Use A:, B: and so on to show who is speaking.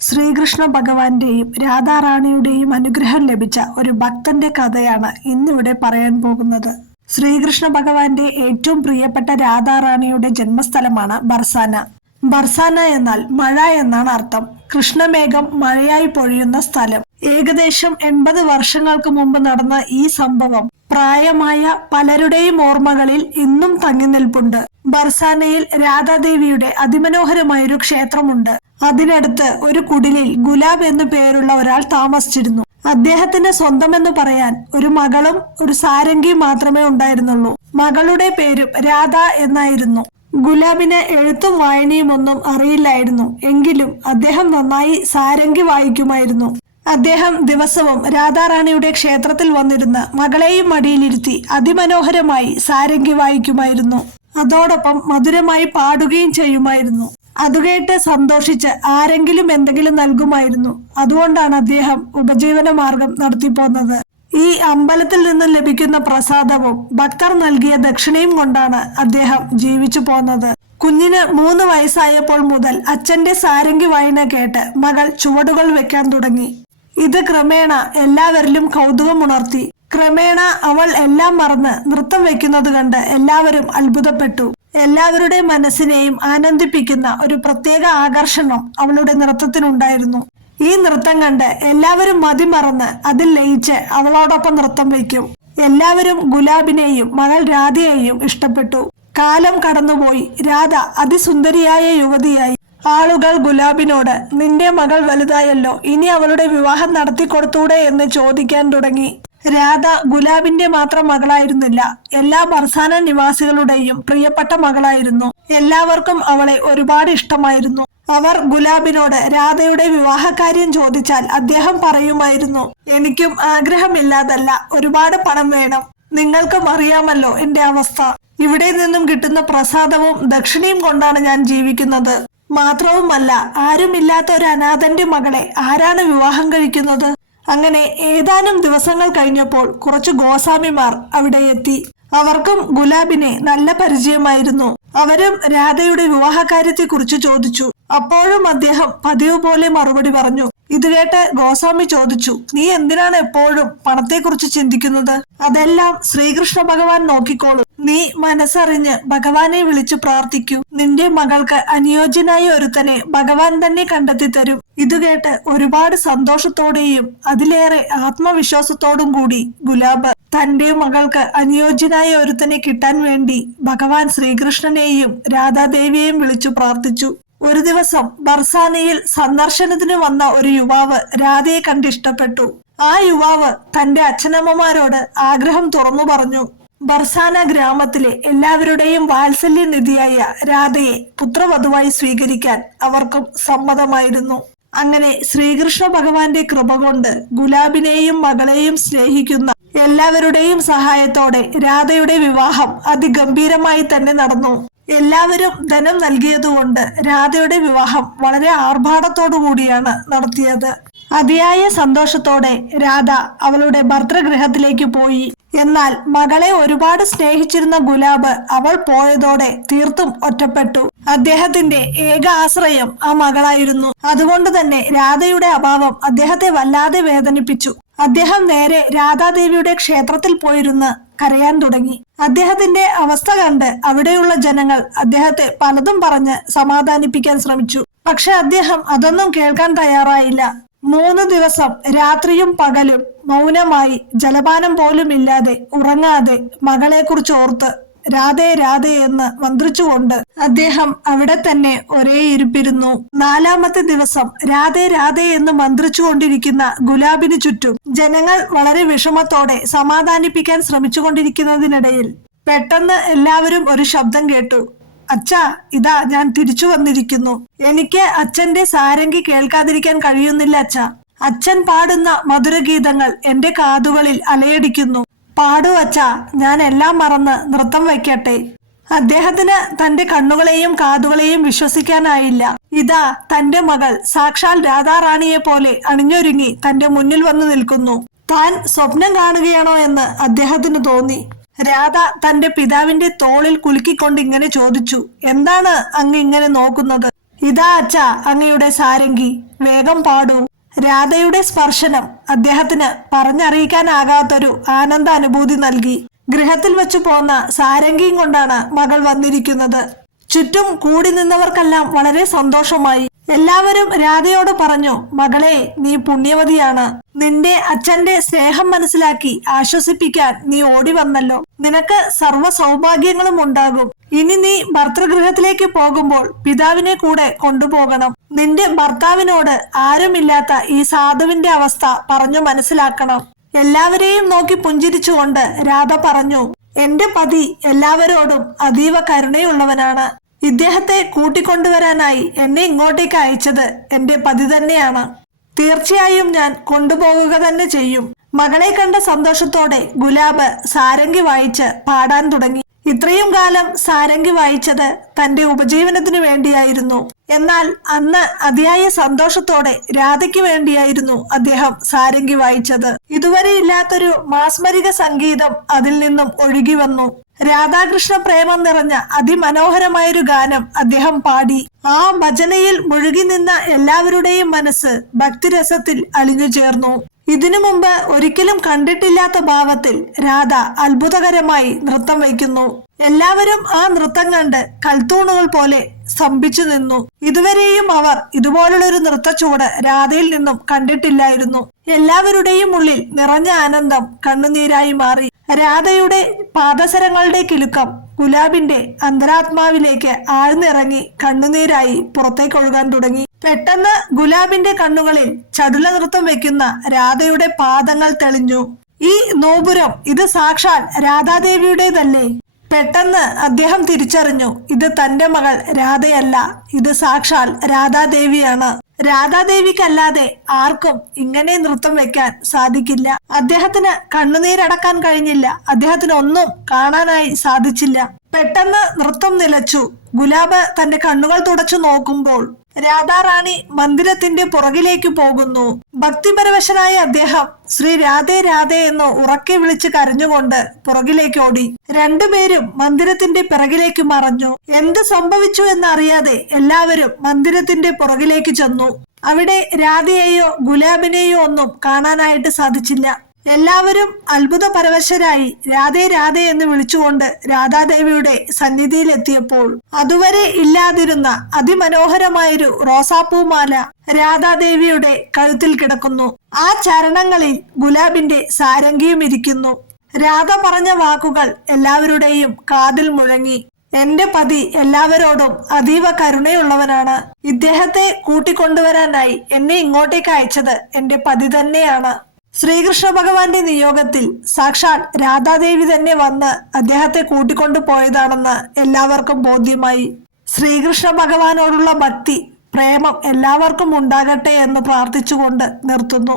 A: ശ്രീകൃഷ്ണ ഭഗവാന്റെയും രാധാറാണിയുടെയും അനുഗ്രഹം ലഭിച്ച ഒരു ഭക്തന്റെ കഥയാണ് ഇന്നിവിടെ പറയാൻ പോകുന്നത്. ശ്രീകൃഷ്ണ ഭഗവാന്റെ ഏറ്റവും പ്രിയപ്പെട്ട രാധാറാണിയുടെ ജന്മസ്ഥലമാണ് ബർസാന. ബർസാന എന്നാൽ മഴ എന്നാണ് അർത്ഥം. കൃഷ്ണമേഘം മഴയായി പൊഴിയുന്ന സ്ഥലം. ഏകദേശം എൺപത് വർഷങ്ങൾക്ക് മുമ്പ് നടന്ന ഈ സംഭവം പ്രായമായ പലരുടെയും ഓർമ്മകളിൽ ഇന്നും തങ്ങി നിൽപ്പുണ്ട്. ബർസാനയിൽ രാധാദേവിയുടെ അതിമനോഹരമായ ഒരു ക്ഷേത്രമുണ്ട്. അതിനടുത്ത് ഒരു കുടിലിൽ ഗുലാബ് എന്നു പേരുള്ള ഒരാൾ താമസിച്ചിരുന്നു. അദ്ദേഹത്തിന് സ്വന്തമെന്ന് പറയാൻ ഒരു മകളും ഒരു സാരംഗിയും മാത്രമേ ഉണ്ടായിരുന്നുള്ളൂ. മകളുടെ പേരും രാധ എന്നായിരുന്നു. ഗുലാബിന് എഴുത്തും വായനയും ഒന്നും അറിയില്ലായിരുന്നു. എങ്കിലും അദ്ദേഹം നന്നായി സാരംഗി വായിക്കുമായിരുന്നു. അദ്ദേഹം ദിവസവും രാധാറാണിയുടെ ക്ഷേത്രത്തിൽ വന്നിരുന്ന് മകളെയും മടിയിലിരുത്തി അതിമനോഹരമായി സാരംഗി വായിക്കുമായിരുന്നു. അതോടൊപ്പം മധുരമായി പാടുകയും ചെയ്യുമായിരുന്നു. അതുകേട്ട് സന്തോഷിച്ച് ആരെങ്കിലും എന്തെങ്കിലും നൽകുമായിരുന്നു. അതുകൊണ്ടാണ് അദ്ദേഹം ഉപജീവന മാർഗം നടത്തിപ്പോന്നത്. ഈ അമ്പലത്തിൽ നിന്ന് ലഭിക്കുന്ന പ്രസാദവും ഭക്തർ നൽകിയ ദക്ഷിണയും കൊണ്ടാണ് അദ്ദേഹം ജീവിച്ചു പോന്നത്. കുഞ്ഞിന് മൂന്ന് വയസ്സായപ്പോൾ മുതൽ അച്ഛന്റെ സാരംഗി വായന കേട്ട് മകൾ ചുവടുകൾ വെക്കാൻ തുടങ്ങി. ഇത് ക്രമേണ എല്ലാവരിലും കൗതുകമുണർത്തി. ക്രമേണ അവൾ എല്ലാം മറന്ന് നൃത്തം വെക്കുന്നത് കണ്ട് എല്ലാവരും അത്ഭുതപ്പെട്ടു. എല്ലാവരുടെ മനസ്സിനെയും ആനന്ദിപ്പിക്കുന്ന ഒരു പ്രത്യേക ആകർഷണം അവളുടെ നൃത്തത്തിനുണ്ടായിരുന്നു. ഈ നൃത്തം കണ്ട് എല്ലാവരും മതിമറന്ന് അതിൽ ലയിച്ച് അവളോടൊപ്പം നൃത്തം വയ്ക്കും. എല്ലാവരും ഗുലാബിനെയും മകൾ രാധയെയും ഇഷ്ടപ്പെട്ടു. കാലം കടന്നുപോയി. രാധ അതിസുന്ദരിയായ യുവതിയായി. ആളുകൾ ഗുലാബിനോട് നിന്റെ മകൾ വലുതായല്ലോ ഇനി അവളുടെ വിവാഹം നടത്തിക്കൊടുത്തൂടെ എന്ന് ചോദിക്കാൻ തുടങ്ങി. രാധ ഗുലാബിന്റെ മാത്രം മകളായിരുന്നില്ല. എല്ലാ ബർസാന നിവാസികളുടെയും പ്രിയപ്പെട്ട മകളായിരുന്നു. എല്ലാവർക്കും അവളെ ഒരുപാട് ഇഷ്ടമായിരുന്നു. അവർ ഗുലാബിനോട് രാധയുടെ വിവാഹകാര്യം ചോദിച്ചാൽ അദ്ദേഹം പറയുമായിരുന്നു എനിക്കും ആഗ്രഹമില്ലാതല്ല ഒരുപാട് പണം വേണം. നിങ്ങൾക്കും അറിയാമല്ലോ എന്റെ അവസ്ഥ. ഇവിടെ നിന്നും കിട്ടുന്ന പ്രസാദവും ദക്ഷിണയും കൊണ്ടാണ് ഞാൻ ജീവിക്കുന്നത്. മാത്രവുമല്ല ആരുമില്ലാത്ത ഒരു അനാഥന്റെ മകളെ ആരാണ് വിവാഹം കഴിക്കുന്നത്? അങ്ങനെ ഏതാനും ദിവസങ്ങൾ കഴിഞ്ഞപ്പോൾ കുറച്ച് ഗോസ്വാമിമാർ അവിടെ എത്തി. അവർക്കും ഗുലാബിനെ നല്ല പരിചയമായിരുന്നു. അവരും രാധയുടെ വിവാഹകാര്യത്തെ കുറിച്ച് ചോദിച്ചു. അപ്പോഴും അദ്ദേഹം പതിവ് പോലെ മറുപടി പറഞ്ഞു. ഇത് കേട്ട് ഗോസ്വാമി ചോദിച്ചു നീ എന്തിനാണ് എപ്പോഴും പണത്തെക്കുറിച്ച് ചിന്തിക്കുന്നത്? അതെല്ലാം ശ്രീകൃഷ്ണ ഭഗവാൻ നോക്കിക്കോളും. നീ മനസ്സറിഞ്ഞ് ഭഗവാനെ വിളിച്ചു പ്രാർത്ഥിക്കൂ. നിന്റെ മകൾക്ക് അനുയോജ്യനായ ഒരുത്തനെ ഭഗവാൻ തന്നെ കണ്ടെത്തി തരും ഇത് കേട്ട് ഒരുപാട് സന്തോഷത്തോടെയും അതിലേറെ ആത്മവിശ്വാസത്തോടും കൂടി ഗുലാബ് തന്റെ മകൾക്ക് അനുയോജ്യനായ ഒരുത്തനെ കിട്ടാൻ വേണ്ടി ഭഗവാൻ ശ്രീകൃഷ്ണനെയും രാധാദേവിയെയും വിളിച്ചു പ്രാർത്ഥിച്ചു. ഒരു ദിവസം ബർസാനയിൽ സന്ദർശനത്തിന് വന്ന ഒരു യുവാവ് രാധയെ കണ്ട് ഇഷ്ടപ്പെട്ടു. ആ യുവാവ് തന്റെ അച്ഛനമ്മമാരോട് ആഗ്രഹം തുറന്നു പറഞ്ഞു. ബർസാന ഗ്രാമത്തിലെ എല്ലാവരുടെയും വാത്സല്യ നിധിയായ രാധയെ പുത്രവധുവായി സ്വീകരിക്കാൻ അവർക്കും സമ്മതമായിരുന്നു. അങ്ങനെ ശ്രീകൃഷ്ണ ഭഗവാന്റെ കൃപ കൊണ്ട് ഗുലാബിനെയും മകളെയും സ്നേഹിക്കുന്ന എല്ലാവരുടെയും സഹായത്തോടെ രാധയുടെ വിവാഹം അതിഗംഭീരമായി തന്നെ നടന്നു. എല്ലാവരും ധനം നൽകിയതുകൊണ്ട് രാധയുടെ വിവാഹം വളരെ ആർഭാടത്തോടു കൂടിയാണ് നടത്തിയത്. അതിയായ സന്തോഷത്തോടെ രാധ അവളുടെ ഭർത്തൃഗൃഹത്തിലേക്ക് പോയി. എന്നാൽ മകളെ ഒരുപാട് സ്നേഹിച്ചിരുന്ന ഗുലാബ് അവൾ പോയതോടെ തീർത്തും ഒറ്റപ്പെട്ടു. അദ്ദേഹത്തിന്റെ ഏക ആശ്രയം ആ മകളായിരുന്നു. അതുകൊണ്ട് തന്നെ രാധയുടെ അഭാവം അദ്ദേഹത്തെ വല്ലാതെ വേദനിപ്പിച്ചു. അദ്ദേഹം നേരെ രാധാദേവിയുടെ ക്ഷേത്രത്തിൽ പോയിരുന്ന് കരയാൻ തുടങ്ങി. അദ്ദേഹത്തിന്റെ അവസ്ഥ കണ്ട് അവിടെയുള്ള ജനങ്ങൾ അദ്ദേഹത്തെ പലതും പറഞ്ഞ് സമാധാനിപ്പിക്കാൻ ശ്രമിച്ചു. പക്ഷെ അദ്ദേഹം അതൊന്നും കേൾക്കാൻ തയ്യാറായില്ല. മൂന്ന് ദിവസം രാത്രിയും പകലും മൗനമായി ജലപാനം പോലും ഇല്ലാതെ ഉറങ്ങാതെ മകളെക്കുറിച്ച് ഓർത്ത് രാധേ രാധേ എന്ന് മന്ത്രിച്ചുകൊണ്ട് അദ്ദേഹം അവിടെ തന്നെ ഒരേ ഇരിപ്പിരുന്നു. നാലാമത്തെ ദിവസം രാധേ രാധേ എന്ന് മന്ത്രിച്ചുകൊണ്ടിരിക്കുന്ന ഗുലാബിന് ചുറ്റും ജനങ്ങൾ വളരെ വിഷമത്തോടെ സമാധാനിപ്പിക്കാൻ ശ്രമിച്ചുകൊണ്ടിരിക്കുന്നതിനിടയിൽ പെട്ടെന്ന് എല്ലാവരും ഒരു ശബ്ദം കേട്ടു. അച്ഛാ ഇതാ ഞാൻ തിരിച്ചു വന്നിരിക്കുന്നു. എനിക്ക് അച്ഛന്റെ സാരംഗി കേൾക്കാതിരിക്കാൻ കഴിയുന്നില്ല അച്ഛാ. അച്ഛൻ പാടുന്ന മധുരഗീതങ്ങൾ എന്റെ കാതുകളിൽ അലയടിക്കുന്നു. പാടു അച്ഛാ ഞാൻ എല്ലാം മറന്ന് നൃത്തം വയ്ക്കട്ടെ അദ്ദേഹത്തിന് തന്റെ കണ്ണുകളെയും കാതുകളെയും വിശ്വസിക്കാനായില്ല. ഇതാ തന്റെ മകൾ സാക്ഷാൽ രാധാറാണിയെ പോലെ അണിഞ്ഞൊരുങ്ങി തന്റെ മുന്നിൽ വന്നു നിൽക്കുന്നു. താൻ സ്വപ്നം കാണുകയാണോ എന്ന് അദ്ദേഹത്തിന് തോന്നി. രാധ തന്റെ പിതാവിന്റെ തോളിൽ കുലുക്കിക്കൊണ്ട് ഇങ്ങനെ ചോദിച്ചു എന്താണ് അങ്ങ് ഇങ്ങനെ നോക്കുന്നത്? ഇതാ അച്ഛ അങ്ങയുടെ സാരംഗി. വേഗം പാടൂ. രാധയുടെ സ്പർശനം അദ്ദേഹത്തിന് പറഞ്ഞറിയിക്കാനാകാത്തൊരു ആനന്ദ അനുഭൂതി നൽകി. ഗൃഹത്തിൽ വെച്ചു പോന്ന സാരംഗിയും കൊണ്ടാണ് മകൾ വന്നിരിക്കുന്നത്. ചുറ്റും കൂടി നിന്നവർക്കെല്ലാം വളരെ സന്തോഷമായി. എല്ലാവരും രാധയോട് പറഞ്ഞു മകളെ നീ പുണ്യവതിയാണ്. നിന്റെ അച്ഛന്റെ സ്നേഹം മനസ്സിലാക്കി ആശ്വസിപ്പിക്കാൻ നീ ഓടി വന്നല്ലോ. നിനക്ക് സർവ സൗഭാഗ്യങ്ങളും ഉണ്ടാകും. ഇനി നീ ഭർത്തൃഗൃഹത്തിലേക്ക് പോകുമ്പോൾ പിതാവിനെ കൂടെ കൊണ്ടുപോകണം. നിന്റെ ഭർത്താവിനോട് ആരുമില്ലാത്ത ഈ സാധുവിന്റെ അവസ്ഥ പറഞ്ഞു മനസ്സിലാക്കണം. എല്ലാവരെയും നോക്കി പുഞ്ചിരിച്ചുകൊണ്ട് രാധ പറഞ്ഞു എന്റെ പതി എല്ലാവരോടും അതീവ കരുണയുള്ളവനാണ്. ഇദ്ദേഹത്തെ കൂട്ടിക്കൊണ്ടുവരാനായി എന്നെ ഇങ്ങോട്ടേക്ക് അയച്ചത് എന്റെ പതി തന്നെയാണ്. തീർച്ചയായും ഞാൻ കൊണ്ടുപോകുക തന്നെ ചെയ്യും. മകളെ കണ്ട സന്തോഷത്തോടെ ഗുലാബ് സാരംഗി വായിച്ച് പാടാൻ തുടങ്ങി. ഇത്രയും കാലം സാരംഗി വായിച്ചത് തന്റെ ഉപജീവനത്തിനു വേണ്ടിയായിരുന്നു. എന്നാൽ അന്ന് അതിയായ സന്തോഷത്തോടെ രാധയ്ക്ക് വേണ്ടിയായിരുന്നു അദ്ദേഹം സാരംഗി വായിച്ചത്. ഇതുവരെ ഇല്ലാത്തൊരു മാസ്മരിക സംഗീതം അതിൽ നിന്നും ഒഴുകി വന്നു. രാധാകൃഷ്ണ പ്രേമം നിറഞ്ഞ അതിമനോഹരമായൊരു ഗാനം അദ്ദേഹം പാടി. ആ ഭജനയിൽ മുഴുകി നിന്ന എല്ലാവരുടെയും മനസ്സ് ഭക്തിരസത്തിൽ അലിഞ്ഞു ചേർന്നു. ഇതിനു മുമ്പ് ഒരിക്കലും കണ്ടിട്ടില്ലാത്ത ഭാവത്തിൽ രാധ അത്ഭുതകരമായി നൃത്തം വയ്ക്കുന്നു. എല്ലാവരും ആ നൃത്തം കണ്ട് കൽത്തൂണുകൾ പോലെ സ്തംഭിച്ചു നിന്നു. ഇതുവരെയും അവർ ഇതുപോലുള്ളൊരു നൃത്തച്ചുവട് രാധയിൽ നിന്നും കണ്ടിട്ടില്ലായിരുന്നു. എല്ലാവരുടെയും ഉള്ളിൽ നിറഞ്ഞ ആനന്ദം കണ്ണുനീരായി മാറി. രാധയുടെ പാദസരങ്ങളുടെ കിലുക്കം ഗുലാബിന്റെ അന്തരാത്മാവിലേക്ക് ആഴ്ന്നിറങ്ങി കണ്ണുനീരായി പുറത്തേക്ക് ഒഴുകാൻ തുടങ്ങി. പെട്ടെന്ന് ഗുലാബിന്റെ കണ്ണുകളിൽ ചടുല നൃത്തം വെക്കുന്ന രാധയുടെ പാദങ്ങൾ തെളിഞ്ഞു. ഈ നോപുരം ഇത് സാക്ഷാൽ രാധാദേവിയുടേതല്ലേ? പെട്ടെന്ന് അദ്ദേഹം തിരിച്ചറിഞ്ഞു ഇത് തന്റെ മകൾ രാധയല്ല ഇത് സാക്ഷാൽ രാധാദേവിയാണ്. രാധാദേവിക്കല്ലാതെ ആർക്കും ഇങ്ങനെ നൃത്തം വെക്കാൻ സാധിക്കില്ല. അദ്ദേഹത്തിന് കണ്ണുനീരടക്കാൻ കഴിഞ്ഞില്ല. അദ്ദേഹത്തിന് ഒന്നും കാണാനായി സാധിച്ചില്ല. പെട്ടെന്ന് നൃത്തം നിലച്ചു. ഗുലാബ് തന്റെ കണ്ണുകൾ തുടച്ചു നോക്കുമ്പോൾ രാധാറാണി മന്ദിരത്തിന്റെ പുറകിലേക്ക് പോകുന്നു. ഭക്തിപരവശനായ അദ്ദേഹം ശ്രീ രാധേ രാധേ എന്ന് ഉറക്കെ വിളിച്ച് കരഞ്ഞുകൊണ്ട് പുറകിലേക്ക് ഓടി. രണ്ടുപേരും മന്ദിരത്തിന്റെ പിറകിലേക്ക് മറഞ്ഞു. എന്ത് സംഭവിച്ചു എന്നറിയാതെ എല്ലാവരും മന്ദിരത്തിന്റെ പുറകിലേക്ക് ചെന്നു. അവിടെ രാധയെയോ ഗുലാബിനെയോ ഒന്നും കാണാനായിട്ട് സാധിച്ചില്ല. എല്ലാവരും അത്ഭുത പരവശരായി രാധേ രാധേ എന്ന് വിളിച്ചുകൊണ്ട് രാധാദേവിയുടെ സന്നിധിയിലെത്തിയപ്പോൾ അതുവരെ ഇല്ലാതിരുന്ന അതിമനോഹരമായൊരു റോസാപ്പൂമാല രാധാദേവിയുടെ കഴുത്തിൽ കിടക്കുന്നു. ആ ചരണങ്ങളിൽ ഗുലാബിന്റെ സാരംഗിയും ഇരിക്കുന്നു. രാധ പറഞ്ഞ വാക്കുകൾ എല്ലാവരുടെയും കാതിൽ മുഴങ്ങി. എന്റെ പതി എല്ലാവരോടും അതീവ കരുണയുള്ളവനാണ്. ഇദ്ദേഹത്തെ കൂട്ടിക്കൊണ്ടുവരാനായി എന്നെ ഇങ്ങോട്ടേക്ക് അയച്ചത് എന്റെ പതി തന്നെയാണ്. ശ്രീകൃഷ്ണ ഭഗവാന്റെ നിയോഗത്തിൽ സാക്ഷാൽ രാധാദേവി തന്നെ വന്ന് അദ്ദേഹത്തെ കൂട്ടിക്കൊണ്ടു പോയതാണെന്ന് എല്ലാവർക്കും ബോധ്യമായി. ശ്രീകൃഷ്ണ ഭഗവാനോടുള്ള ഭക്തി പ്രേമം എല്ലാവർക്കും ഉണ്ടാകട്ടെ എന്ന് പ്രാർത്ഥിച്ചുകൊണ്ട് നിർത്തുന്നു.